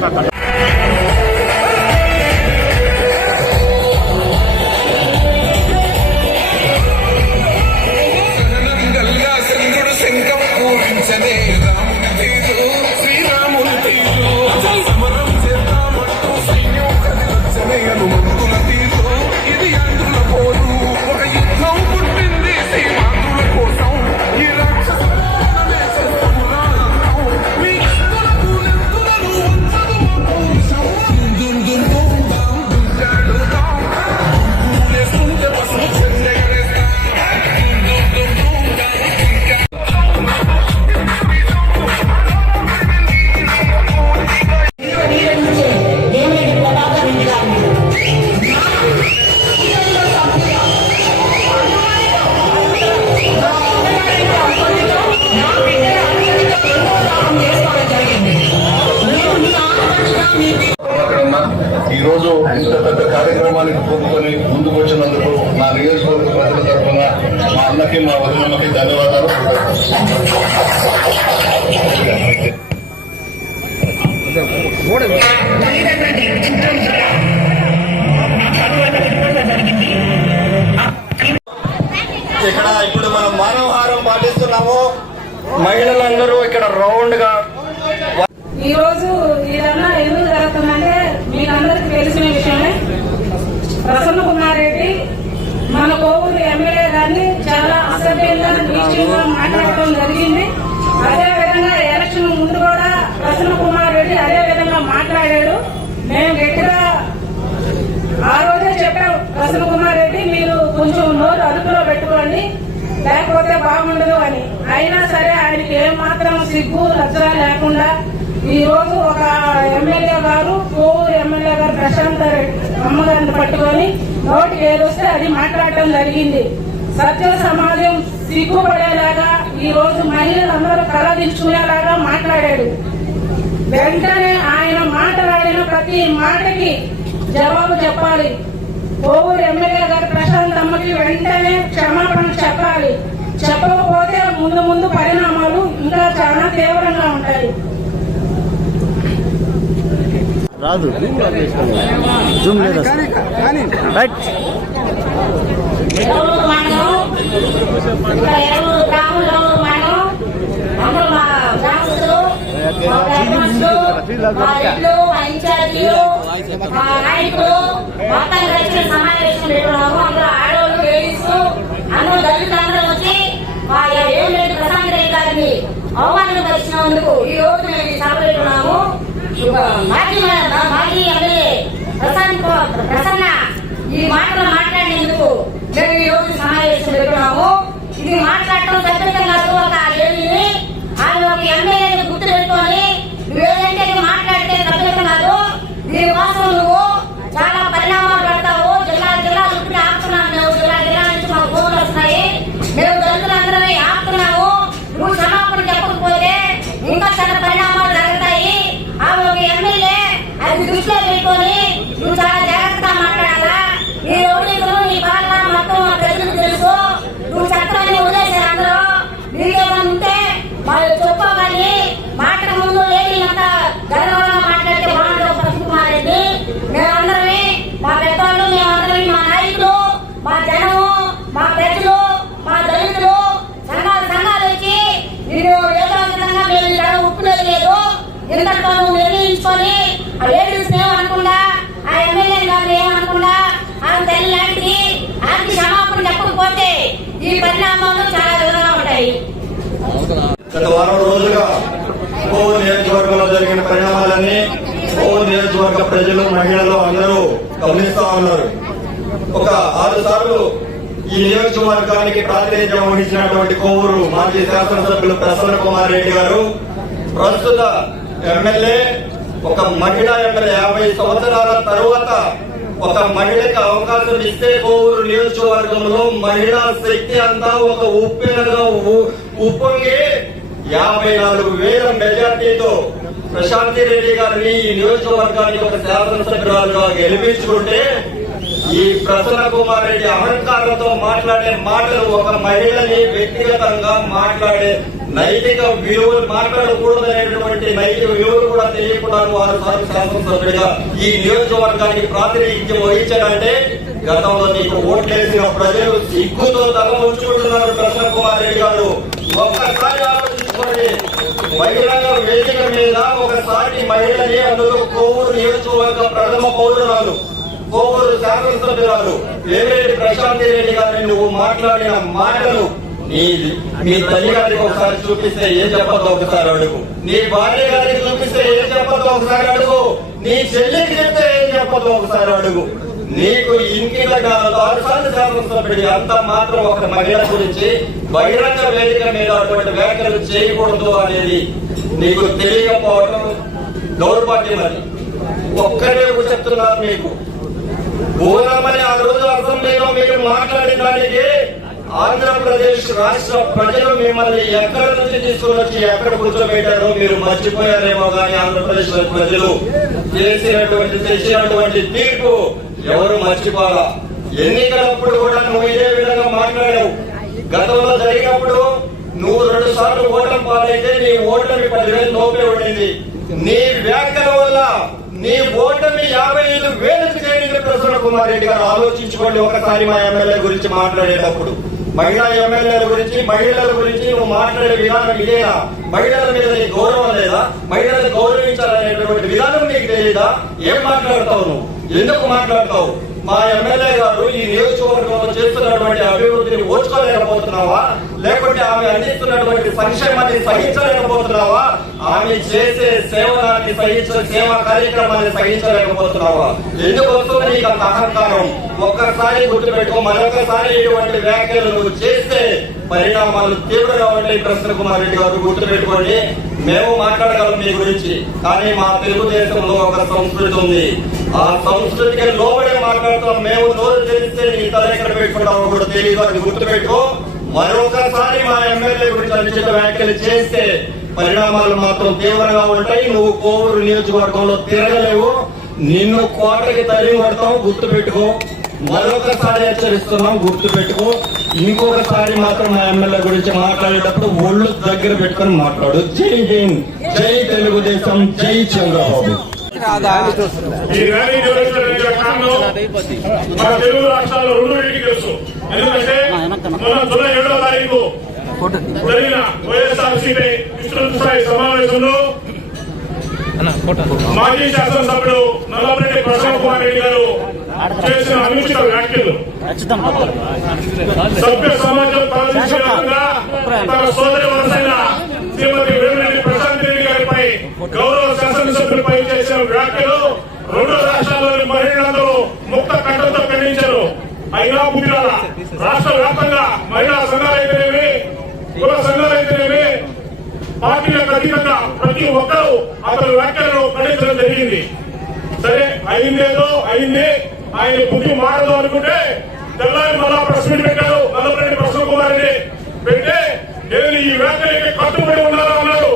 más. ఇంత పెద్ద కార్యక్రమానికి పూనుకొని ముందుకు వచ్చినందుకు మా నియోజకవర్గ ప్రజల తరఫున మా అన్నకి మా వదినమ్మకి ధన్యవాదాలు. ఇక్కడ ఇప్పుడు మనం మానవహారం పాటిస్తున్నాము. మహిళలందరూ ఇక్కడ రౌండ్గా ఈ రోజు ఇదన్నా ఎందుకు జరుగుతుందంటే అందరికి తెలిసిన విషయమే. ప్రసన్న కుమార్ రెడ్డి మన కోవూరు ఎమ్మెల్యే గారిని చాలా అసభ్యంగా నీచంగా మాట్లాడటం జరిగింది. అదే విధంగా ఎలక్షన్ ముందు కూడా ప్రసన్న కుమార్ రెడ్డి అదే విధంగా మాట్లాడాడు మేము గట్టిగా ఆ రోజే చెప్పాం ప్రసన్న కుమార్ రెడ్డి మీరు కొంచెం నోరు అదుపులో పెట్టుకోండి లేకపోతే బాగుండదు అని. అయినా సరే ఆయనకి ఏమాత్రం సిగ్గు లజ్జ లేకుండా ఈ రోజు ఒక ఎమ్మెల్యే గారు కోవూరు ఎమ్మెల్యే గారు ప్రశాంత్ రెడ్డి అమ్మగారిని పట్టుకొని నోటి ఏదొస్తే అది మాట్లాడటం జరిగింది. సత్య సమాజం సిగ్గుపడేలాగా ఈ రోజు మహిళలందరూ తలదించుకునేలాగా మాట్లాడాడు. వెంటనే ఆయన మాట్లాడిన ప్రతి మాటకి జవాబు చెప్పాలి. కోవూరు ఎమ్మెల్యే గారు ప్రశాంత్ అమ్మకి వెంటనే క్షమాపణ చెప్పాలి. చెప్పకపోతే ముందు ముందు పరిణామాలు ఇంకా చాలా తీవ్రంగా ఉంటాయి. రాదు. జూమ్ లేదు? రైట్ ఎవరు మనం ఇక్కడ ఎవరు గ్రామంలో మనం అందరూ మా గ్రామస్తులు మా గ్రామస్తులు, మా ఇల్లు, మా ఇన్ఛార్జీలు, మా నాయకులు మొత్తం కలిసి సమావేశం పెట్టుకున్నాము అందులో ఆడవాళ్ళు లేడీస్ అందరూ దళితులు అందరూ వచ్చి మా ఏమిటి ప్రశాంత్ రెడ్డి గారిని అవమానపరిచినందుకు ఈ రోజు మేము ఈ సభ పెట్టుకున్నాము మాజీ మాజీ ఎమ్మెల్యే ప్రశాంత్ ప్రసన్న ఈ మాటలు మాట్లాడినందుకు మేము ఈ రోజు సమావేశం పెట్టుకున్నాము ఇది మాట సభ్యతం కాదు ఒక లేడీని ఆమె ఒక ఎమ్మెల్యేని గుర్తు పెట్టుకొని నువ్వేదంటే ఇది మాట్లాడితే సభ్యతం కాదు దీనికోసం నువ్వు చాలా పరిణామాలు పడతావు జిల్లా జిల్లా చుట్టూ ఆపుతున్నావు నువ్వు జిల్లా జిల్లా నుంచి మాకు ఫోన్లు వస్తున్నాయి మేము దళితులందరమే ఆపుతున్నాము నువ్వు క్షమాపణ చెప్పకపోతే ఇంకా చాలా పరిణామాలు జరుగుతాయి ఆమె ఒక ఎమ్మెల్యే అది దృష్టిలో పెట్టుకొని నువ్వు చాలా జాగ్రత్తగా మాట్లాడాలా నీ రౌడీలు నీ పాలన మొత్తం మా ప్రజలకు తెలుసు నువ్వు చట్టాన్ని వదిలేశారు అందరూ నీకేమైనా ఉంటే వాళ్ళు చెప్పుకోవాలి మాటల ముందు లేని అంత గర్వంగా మాట్లాడితే బాగుండదు ప్రసన్న కుమార్ రెడ్డి మేమందరమే మా పెద్దవాళ్ళు మేమందరం మా నాయకులు మా జనము మా ప్రజలు మా దళితులు సంఘాలు సంఘాలు వచ్చి మీరు ఏదో విధంగా మేము ఇక్కడ ఒప్పులేదు లేదు ఇంతటితో నువ్వు నిర్ణయించుకొని ఆ లేడీస్ ఏమనకుండా ఆ ఎమ్మెల్యే గారు ఏమనకుండా ఆ తల్లి లాంటిది ఆమెకి క్షమాపణ చెప్పకపోతే ఈ పరిణామాలు చాలా దూరంగా ఉంటాయి. గత వారం రోజులుగా కోవూరు నియోజకవర్గంలో జరిగిన పరిణామాలన్నీ కోవూరు నియోజకవర్గ ప్రజలు మహిళలు అందరూ గమనిస్తా ఉన్నారు. ఒక ఆరు సార్లు ఈ నియోజకవర్గానికి ప్రాతినిధ్యం వహించినటువంటి కోవూరు మాజీ శాసనసభ్యులు ప్రసన్న కుమార్ రెడ్డి గారు ప్రస్తుత ఎమ్మెల్యే ఒక మహిళ ఎమ్మెల్యే యాభై సంవత్సరాల తరువాత ఒక మహిళకి అవకాశం ఇస్తే కోవూరు నియోజకవర్గంలో మహిళా శక్తి అంతా ఒక ఉప్పెనగా ఉప్పొంగి యాభై నాలుగు వేల మెజార్టీతో ప్రశాంతి రెడ్డి గారిని ఈ నియోజకవర్గానికి ఒక శాసనసభ్యురాలుగా గెలిపించుకుంటే ఈ ప్రసన్న కుమార్ రెడ్డి అహంకారంతో మాట్లాడే మాటలు ఒక మహిళని వ్యక్తిగతంగా మాట్లాడే నైతిక విలువలు మాట్లాడకూడదనేటువంటి నైతిక విలువలు కూడా తెలియకుండా వారు సార్ శాసనసభ్యుడిగా ఈ నియోజకవర్గానికి ప్రాతినిధ్యం వహించారంటే గతంలో నీకు ఓట్లేసిన ప్రజలు సిగ్గుతో తల ఉంచుకుంటున్నారు ప్రసన్న కుమార్ రెడ్డి గారు. ఒక్కసారి ఆలోచించుకోండి. బహిరంగ వేదిక మీద ఒకసారి మహిళని అందులో కోవూరు నియోజకవర్గ ప్రథమ పౌరురాలు కోవూరు శాసనసభ్యురాలు వేమిరెడ్డి ప్రశాంతి రెడ్డి గారి నువ్వు మాట్లాడిన మాటలు నీ మీ తల్లి గారికి ఒకసారి చూపిస్తే ఏం చెప్పద్దు ఒకసారి అడుగు. నీ భార్య గారికి చూపిస్తే ఏం చెప్పద్దు ఒకసారి అడుగు. నీ చెల్లికి చెప్తే ఏం చెప్పద్దు ఒకసారి అడుగు. నీకు ఇంకిత ఆరుసార్లు శాసనసభ్యుడి అంత మాత్రం ఒక మహిళ గురించి బహిరంగ వేదిక మీద అటువంటి వ్యాఖ్యలు చేయకూడదు అనేది నీకు తెలియకపోవడం దౌర్భాగ్యం అది. ఒక్కడే చెప్తున్నారు మీకు. బోనమని ఆ రోజు అసెంబ్లీలో మీరు మాట్లాడడానికి ఆంధ్రప్రదేశ్ రాష్ట్ర ప్రజలు మిమ్మల్ని ఎక్కడ నుంచి తీసుకుని వచ్చి ఎక్కడ కూర్చోబెట్టారో మీరు మర్చిపోయారేమో కానీ ఆంధ్రప్రదేశ్ ప్రజలు. చేసినటువంటి చేసినటువంటి తీర్పు ఎవరు మర్చిపోరా ఎన్నికలప్పుడు కూడా నువ్వు ఇదే విధంగా మాట్లాడావు. గతంలో జరిగినప్పుడు నువ్వు రెండు సార్లు ఓటమి పాలైతే నీ ఓటమి పదివేలు లోపే ఉండింది. నీ వ్యాఖ్యల వల్ల నీ ఓటమి యాభై ఐదు వేలకు చేరిన ప్రసన్న కుమార్ రెడ్డి గారు. ఆలోచించుకోండి ఒకసారి మా ఎమ్మెల్యే గురించి మాట్లాడేటప్పుడు. మహిళా ఎమ్మెల్యేల గురించి మహిళల గురించి నువ్వు మాట్లాడే విధానం ఇదేనా? మహిళల మీద నీకు గౌరవం లేదా? మహిళలు గౌరవించాలనేటువంటి విధానం నీకు తెలియదా ఏం మాట్లాడతావు నువ్వు? ఎందుకు మాట్లాడతావు? మా ఎమ్మెల్యే గారు ఈ నియోజకవర్గంలో చేస్తున్నటువంటి అభివృద్ధిని ఓర్చుకోలేకపోతున్నావా లేకుంటే ఆమె అందిస్తున్నటువంటి సంక్షేమాన్ని సహించలేకపోతున్నావా? ఆమె చేసే సేవనాన్ని సహించ సేవా కార్యక్రమాన్ని సహించలేకపోతున్నావా? ఎందుకు నీకు అంత అహంకారం? ఒక్కసారి గుర్తుపెట్టుకో మరొకసారి ఇటువంటి వ్యాఖ్యలు నువ్వు చేస్తే పరిణామాలు తీవ్రంగా ఉంటాయి ప్రసన్న కుమార్ రెడ్డి గారు గుర్తుపెట్టుకోండి. మేము మాట్లాడగలం మీ గురించి. కానీ మా తెలుగుదేశంలో ఒక సంస్కృతి ఉంది. ఆ సంస్కృతికి లోబడే మాట్లాడుతాం మేము నోరు తెలిస్తే నీ తల ఎక్కడ పెట్టుకుంటామో కూడా తెలియదు అది గుర్తుపెట్టుకో. మరొకసారి మా ఎమ్మెల్యే గురించి అనుచిత వ్యాఖ్యలు చేస్తే పరిణామాలు మాత్రం తీవ్రంగా ఉంటాయి. నువ్వు కోవూరు నియోజకవర్గంలో తిరగలేవు. నిన్ను కోటకి తల్లి కొడతాం. గుర్తు పెట్టుకో మరొకసారి హెచ్చరిస్తున్నాం గుర్తు పెట్టుకో ఇంకొకసారి మాత్రం మా ఎమ్మెల్యే గురించి మాట్లాడేటప్పుడు ఒళ్ళు దగ్గర పెట్టుకొని మాట్లాడు. జై హింద్ జై తెలుగుదేశం జై చంద్రబాబు. ఈ ర్యాలీ నిర్వహించడానికి కారణం మన తెలుగు రాష్ట్రాల్లో తెలుసు. ఎందుకంటే జూలై ఏడవ తారీఖు జరిగిన సమావేశంలో మాజీ శాసనసభ్యుడు నల్లపరెడ్డి ప్రసన్న కుమార్ రెడ్డి గారు చేసిన అనుచిత వ్యాఖ్యలు. సభ్య సమాజం విధంగా తన సోదరి వరుసైన శ్రీమతి వేమిరెడ్డి ప్రశాంత్ రెడ్డి గారిపై గౌరవ శాసనసభ్యులపై చేసిన వ్యాఖ్యలు రెండు రాష్ట్రాల్లోని మహిళలందరూ ముక్త కంఠంతో ఖండించారు. అయినా పుట్టిన రాష్ట్ర వ్యాప్తంగా మహిళా సంఘాలైతేనేమి కుల సంఘాలైతేనేమి పార్టీలకు అతీతంగా ప్రతి ఒక్కరూ అతని వ్యాఖ్యలను ఖండించడం జరిగింది. సరే అయిందేదో అయింది. ఆయన బుద్ధి మారదు అనుకుంటే తెల్లారి మళ్ళా ప్రెస్ మీట్ పెట్టారు. నల్లపరెడ్డి ప్రసన్న కుమార్ రెడ్డి పెడితే నేను ఈ వ్యాఖ్యలకి కట్టుబడి ఉండాలా అన్నాడు.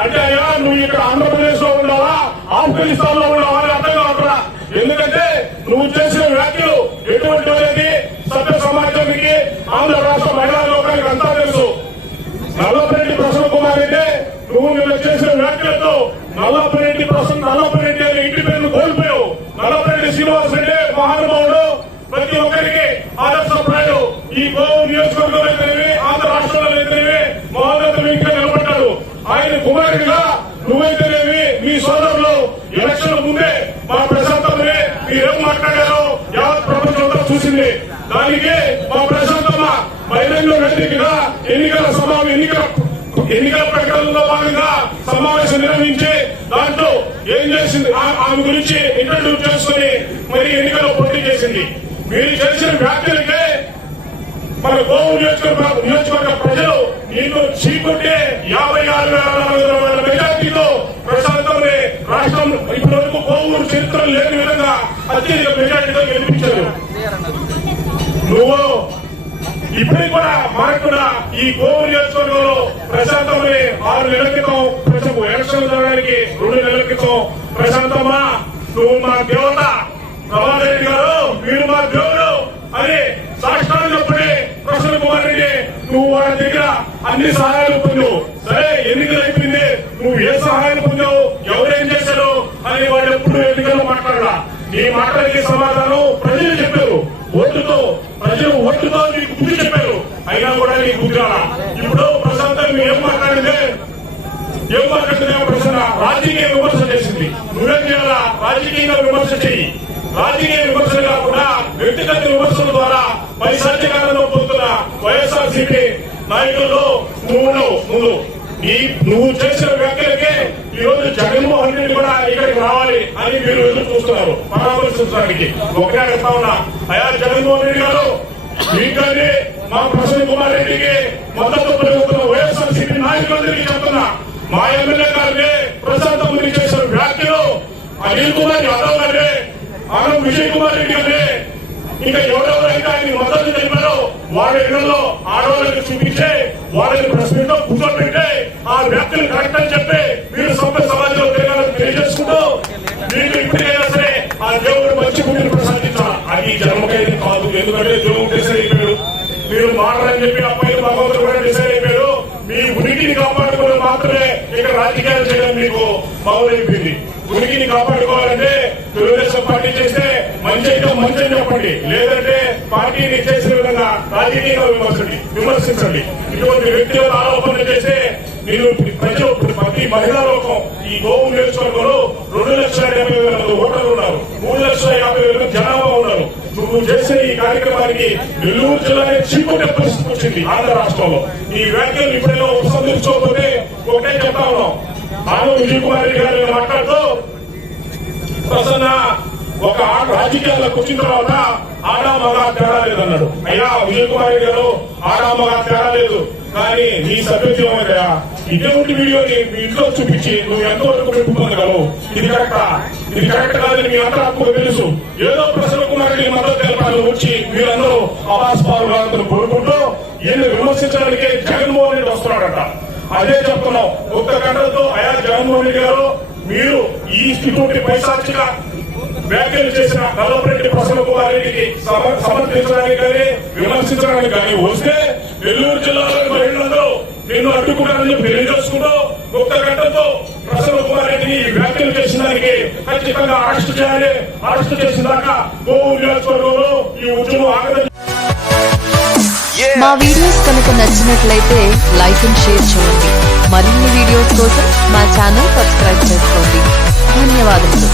అంటే అయ్యా నువ్వు ఇక్కడ ఆంధ్రప్రదేశ్లో ఉన్నావా ఆఫ్ఘనిస్తాన్లో ఉన్నావా అని అర్థం కావట్లా ఎందుకంటే నువ్వు చేసిన వ్యాఖ్యలు ఎటువంటి అనేది సభ్య సమాజానికి ఆంధ్ర రాష్ట్ర మహిళా లోకానికి అంతా తెలుసు. నల్లపరెడ్డి ప్రసన్న కుమార్ రెడ్డి నువ్వు నిన్న చేసిన వ్యాఖ్యలతో నల్లపరెడ్డి ప్రసన్న నల్లపరెడ్డి అనే ఇంటి పేరును కోల్పోయావు. నల్లపరెడ్డి శ్రీనివాస్ రెడ్డి మహానుభావుడు ప్రతి ఒక్కరికి ఆదర్శప్రాయుడు ఈ గోవు నియోజకవర్గంలో అయితేనేవి ఆంధ్ర రాష్ట్రంలో అయితేనేవి మహోన్నత వ్యక్తిగా నిలబడ్డాడు. ఆయన కుమారుడిగా నువ్వైతేనేవి మీ సోదరులు ఎలక్షన్ ముందే మా ప్రశాంతమని మీరేం మాట్లాడారో యావత్ ప్రపంచం చూసింది. దానికి మా ప్రశాంతమ్మ బహిరంగ వేదికగా ఎన్నికల సభ ఎన్నికల ఎన్నికల ప్రకటనలో భాగంగా సమావేశం నిర్వహించి దాంట్లో ఏం చేసింది? ఆమె గురించి ఇంట్రడ్యూస్ చేసుకుని మరి ఎన్నికల్లో పోటీ చేసింది. మీరు చేసిన వ్యాఖ్యలకే మన గోవు నియోజకవర్గ నియోజకవర్గ ప్రజలు నీకు చీకుంటే యాభై ఆరు వేల నాలుగు వందల మెజార్టీతో ప్రశాంతంలో రాష్ట్రం ఇప్పటి వరకు గోవులు చరిత్ర లేని విధంగా అత్యధిక మెజార్టీతో గెలిపించారు. నువ్వు మనకు కూడా ఈ గోవు నియోజకవర్గంలో ప్రశాంతమని ఆరు నెలల క్రితం ప్రజలకు ఎలక్షన్ జరగడానికి రెండు నెలల క్రితం ప్రశాంతమ్మా నువ్వు మా దేవత. ప్రభారెడ్డి గారు మీరు మా దేవుడు. అని సాక్షాలు చెప్పండి ప్రసన్న కుమార్ రెడ్డి నువ్వు వాళ్ళ దగ్గర అన్ని సహాయాలు పొందావు. సరే ఎన్నికలు అయిపోయింది. నువ్వు ఏ సహాయాలు పొందావు? ఎవరేం చేశారు? అని వాళ్ళు ఎప్పుడు ఎన్నికల్లో మాట్లాడరా నీ మాటలకి సమాధానం ప్రజలు చెప్పారు ఓటుతో ప్రజలు ఓటుతో చెప్పారు. అయినా కూడా నీకు బుద్ధి ఇప్పుడు ప్రశాంతం ఏం మాట్లాడిందే? ఏం మాట్లాడుతున్నా ప్రశ్న రాజకీయ విమర్శ చేసింది. నువ్వేం చేయాలా? రాజకీయంగా విమర్శ చెయ్యి. రాజకీయ విమర్శలు కాకుండా వ్యక్తిగత విమర్శల ద్వారా పైశాచికాలను పొందుతున్న వైఎస్ఆర్ సిపి నాయకుల్లో నువ్వు ముందు ఈ నువ్వు చేసిన వ్యాఖ్యలకే ఈ రోజు జగన్మోహన్ రెడ్డి కూడా ఇక్కడికి రావాలి అని మీరు ఎదురు చూస్తున్నారు. పరామర్శించడానికి. ఒకటే అడుగుతా ఉన్నా. అయా జగన్మోహన్ రెడ్డి గారు మీకని మా ప్రసన్న కుమార్ రెడ్డికి మద్దతు పలుకుతున్న వైఎస్ఆర్ సిపి నాయకులందరికీ చెప్తున్నా. మా ఎమ్మెల్యే గారిని ప్రశాంత్ ముందు చేసిన వ్యాఖ్యలు అనిల్ కుమార్ యాదవ్ గారి ఆనం విజయ్ కుమార్ రెడ్డి గారి ఇంకా ఎవరెవరైతే ఆయన మద్దతు తెలిపారో వాళ్ళ ఇళ్ళలో ఆడవాళ్ళకి చూపించే వాళ్ళని ప్రెస్ కూర్చోబెట్టి ఆ వ్యక్తులు కరెక్ట్ అని చెప్పి మీరు సభ్య సమాజంలో తిరగాలని తెలియజేసుకుంటూ మీకు ఇప్పటికైనా సరే ఆ దేవుడు మంచి గుడిని ప్రసాదించాలి? అది జన్మకైతే కాదు. ఎందుకంటే దేవుడు మీరు మారని చెప్పి అబ్బాయి భగవంతుడు కూడా డిసైడ్ అయిపోయారు మీ ఉనికిని కాపాడుకోవడం మాత్రమే ఇక్కడ రాజకీయాలు చేయడం మీకు మౌలైపోయింది ఉనికిని కాపాడుకోవాలంటే తెలుగుదేశం పార్టీ చేస్తే మంచి అయితే మంచి అని చెప్పండి. లేదంటే పార్టీని చేసిన విధంగా రాజకీయంగా విమర్శండి విమర్శించండి. ఇటువంటి వ్యక్తిగత ఆరోపణలు చేస్తే మీరు ప్రజలు ప్రతి మహిళా లోకం ఈ గోవు నియోజకవర్గంలో రెండు లక్షల డెబ్బై వేల మంది ఓటర్లు ఉన్నారు. మూడు లక్షల యాభై వేల జనాభా నువ్వు చేసే ఈ కార్యక్రమానికి నెల్లూరు జిల్లానే చీకొట్టే పరిస్థితి వచ్చింది ఆంధ్ర రాష్ట్రంలో. ఈ వ్యాఖ్యలు ఇప్పుడైనా ఉపసంహరించుకోకపోతే ఒకటే చెప్తా ఉన్నాం. ఆమె విజయ్ కుమార్ రెడ్డి గారు మాట్లాడుతూ ప్రసన్న ఒక ఆడు రాజకీయాల్లో వచ్చిన తర్వాత ఆడామగా తేడా లేదన్నాడు. అయ్యా విజయ్ కుమార్ రెడ్డి గారు ఆడామగా తేడా లేదు. కానీ నీ సభ్యత్వం ఇటువంటి వీడియోని మీ ఇంట్లో చూపించి నువ్వు ఎంతవరకు పెట్టుకోగలవు ఇది కరెక్టా? ఇది కరెక్ట్ కాదని మీ అంతరాత్మకు తెలుసు. ఏదో ప్రసన్న కుమార్ రెడ్డి మద్దతు తెలపాలని వచ్చి మీరందరూ అవాస్ కాదని కోరుకుంటూ ఈయన విమర్శించడానికి జగన్మోహన్ రెడ్డి వస్తున్నాడట. అదే చెప్తున్నాం. ఒక్క గంటలతో అయా జగన్మోహన్ రెడ్డి గారు మీరు ఈ ఇటువంటి పైశాచిక వ్యాఖ్యలు చేసిన నల్లపరెడ్డి ప్రసన్న కుమార్ రెడ్డికి సమర్థించడానికి కానీ విమర్శించడానికి కానీ వస్తే నెల్లూరు జిల్లాలో మహిళలందరూ నిన్ను అడ్డుకున్నారని చెప్పి తెలియజేసుకుంటూ ఒక్క గంటతో ప్రసన్న కుమార్ రెడ్డిని వ్యాఖ్యలు చేసిన దానికి ఖచ్చితంగా అరెస్ట్ చేయాలి. అరెస్ట్ చేసిన దాకా గోవు నియోజకవర్గంలో ఈ ఉద్యమం ఆగదని మా వీడియోస్ కనుక నచ్చినట్లయితే లైక్ అండ్ షేర్ చేయండి. మరిన్ని వీడియోస్ కోసం మా ఛానల్ సబ్స్క్రైబ్ చేసుకోండి. ధన్యవాదములు.